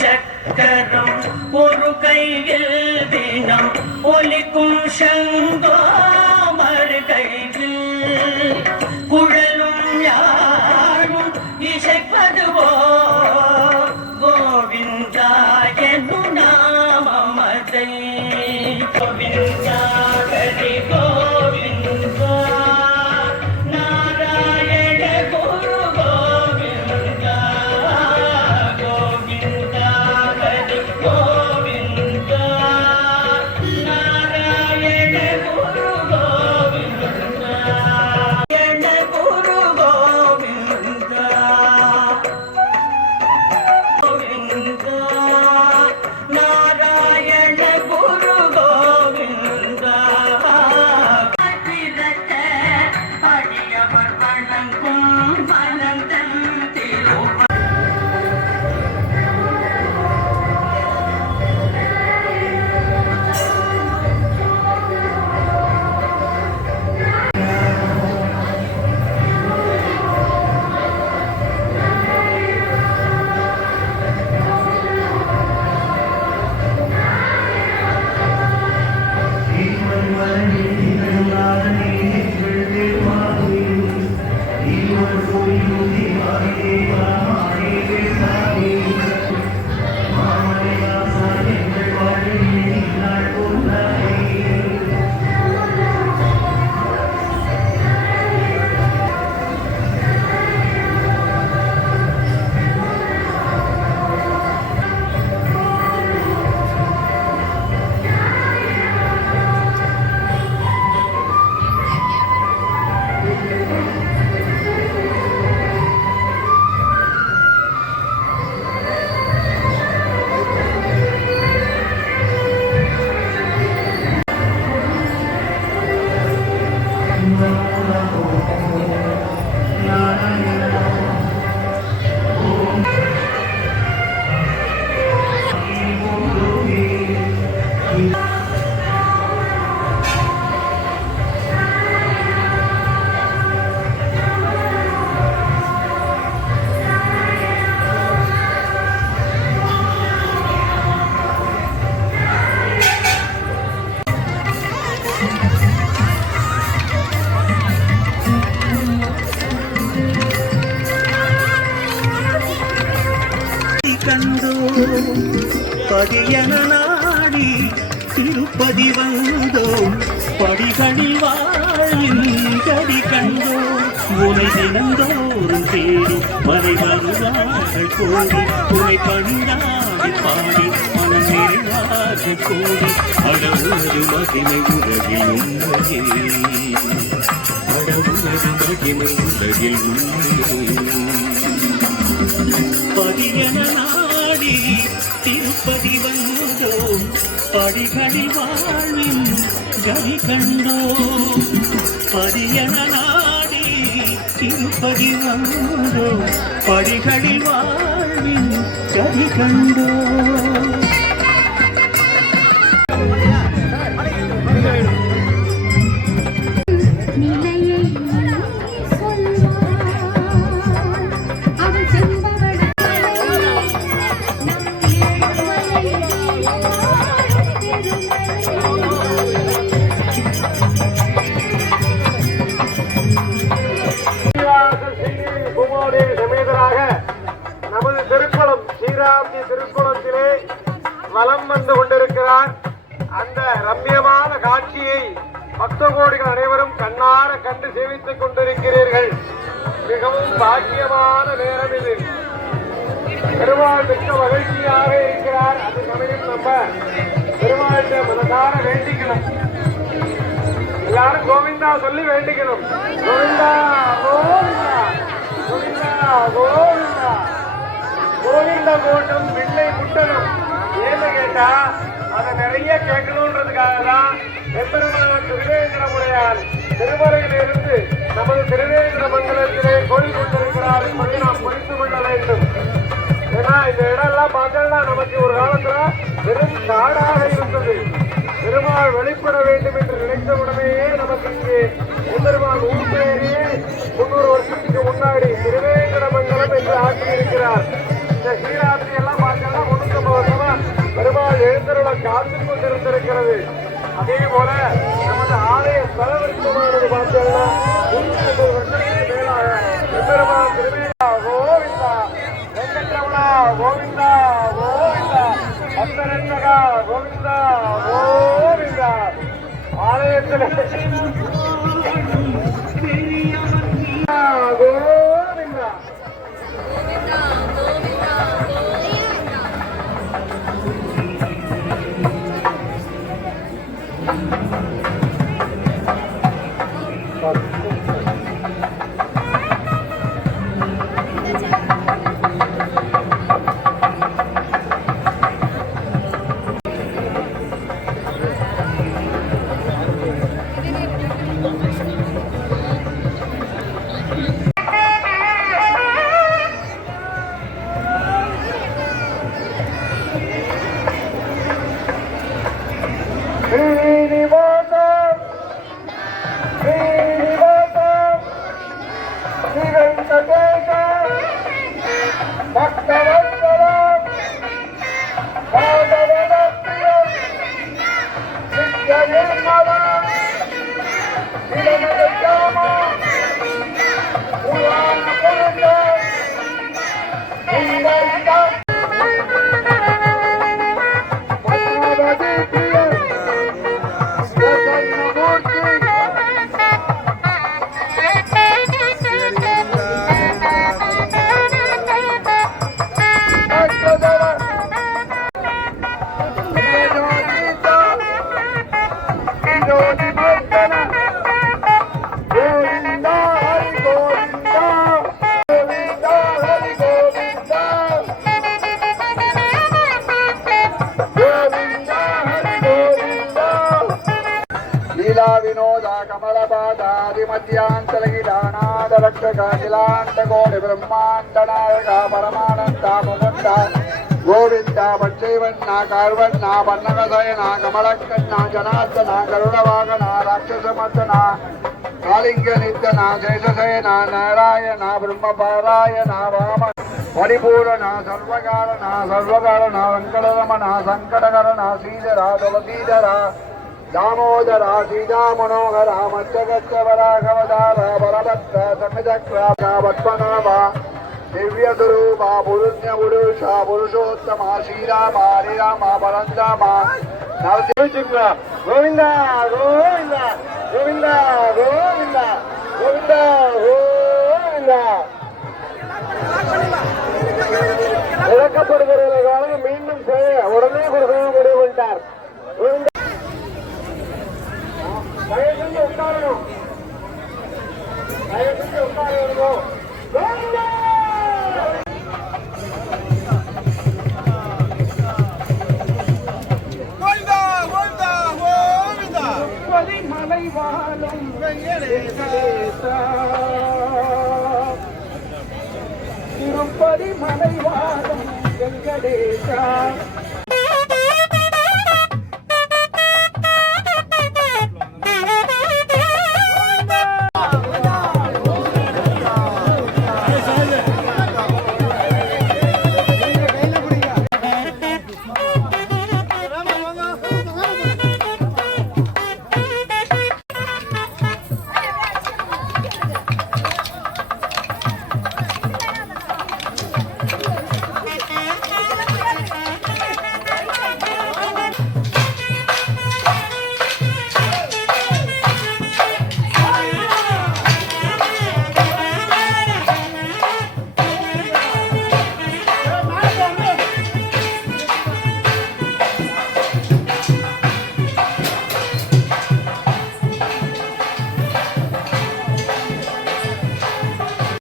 சக்கரம் ஒரு கையில் தினம் ஒலிக்கும் சங்கோ மறுகையில் குழலும் யாரும் இசைப்பதுவோ கோவிந்தா என்னும் நாமமதை கோவிந்தா ஹரி கோவிந்தா நாராயண குரு கோவிந்தா கோவிந்தா ஹரி கோவிந்தா நாராயண குரு கோவிந்தா நாராயண குரு கோவிந்தா கோவிந்தா நாராயண குரு கோவிந்தா அடியவர் வணங்கும் மனந்தன் திரு கண்டோ பதியன நாடி திருப்பதி வந்தோம் படிகளில் வாழின் கடி கண்டோ உனை தினந்தோறும் தேடி மறை வருவார்கள் கோடி உனை பணிந்தாடி பாடி மனம் நிறைவாக கோடி அடவுவது மகிமை உலகில் உண்மையே அடவுவது மகிமை உலகில் உண்மையே பதியன நாடி திருப்பதி வந்தோம் படிகளில் வாழின் கதி கண்டோம் பதியன நாடி திருப்பதி வந்தோம் படிகளில் வாழின் கதி கண்டோம் நமது திருக்குளம் ஸ்ரீராம்ஜி திருக்குளத்திலே வலம் வந்து கொண்டிருக்கிறார். அந்த ரம்யமான காட்சியை பக்த கோடிகள் அனைவரும் கண்ணார கண்டு சேவித்துக் கொண்டிருக்கிறீர்கள். மிகவும் பாக்கியமான நேரம் இது. பெருமாள் மிக்க மகிழ்ச்சியாக இருக்கிறார். அது சமயம் நம்ம பெருமாள்கிட்ட மனதார வேண்டிக்கணும். எல்லாரும் கோவிந்தா சொல்லி வேண்டிக்கணும். கோவிந்தா கோவிந்தா கோவிந்தா கோவிந்தா கோவிந்த கோட்டம் வெள்ளை முட்டணும். ஏன்னு கேட்டா அதை நிறைய கேட்கணும்ன்றதுக்கு என்பதற்காக தான் எம்பெருமான திருவேந்திரமுடையார் திருமலையிலிருந்து நமது திருவேந்திர மங்கலத்திலே கோயில் கொண்டிருக்கிறார் என்பதை நாம் புரிந்து கொள்ள வேண்டும். ஏன்னா இந்த இடம் எல்லாம் பார்த்தோம்னா நமக்கு ஒரு காலத்துல வெறும் காடாக இருந்தது. பெருமாள் வெளிப்பட வேண்டும் என்று நினைத்த உடனேயே நமக்கு இங்கே பெருமாள் ஊர் பெயரையே 300 வருஷத்துக்கு முன்னாடி திருவேங்கடமங்கலம் என்று ஆக்கியிருக்கிறார். இந்த ஸ்ரீராத்திரி எல்லாம் பார்த்தோம்னா 350 வருஷமா பெருமாள் எழுந்தருள காத்துக் கொண்டிருந்திருக்கிறது. அதே போல நமது ஆலய ஸ்தலவிருத்தமானது பார்த்தோம்னா 150 வருஷத்துக்கு மேலாக பெருமாள் திருவேங்கடா கோவிந்தா வெங்கட்ரமணா கோவிந்தா கோவிந்தா பக்தரட்சகா கோவிந்தா கோவிந்தா ஆலயத்தில் கோவிந்தா विनोदा कमलपादादिमध्यांतलगिलानादरक्षकाखिलाण्डकोटि ब्रह्माण्डनायका परमानन्दा मुकुन्दा गोविन्दा पक्षैवन्ना कार्वन्ना पन्नकशयना कमलकन्ना जनार्दना गरुडवाहना राक्षसमर्दना कालिङ्गनित्यना शेषशयना नारायणा ब्रह्मपारायणा वाम परिपूरणा सर्वकारणा वेङ्कटरमणा सङ्कटकरणा श्रीधरा तुलसीधरा दामोदरा सीता मनोहरा मत्स्यगच्छवराघवदारा बलभद्रा सखचक्रा पद्मनाभा दिव्यस्वरूपा पुरुषा पुरुषोत्तमा श्रीरामा हरिरामा परन्दामा नरसिंह गोविंदा गोविंदा गोविंदा गोविंदा गोविंदा गोविंदा இறக்கப்படுகிறவர்களுக்காக மீண்டும் உடனே கொடுக்க முடிவு கொண்டார். தயவுசெய்து உட்காரணும், தயவுசெய்து உட்காரணும். மலை வாழும் திருப்பதி மலை வாழும் வெங்கடேசா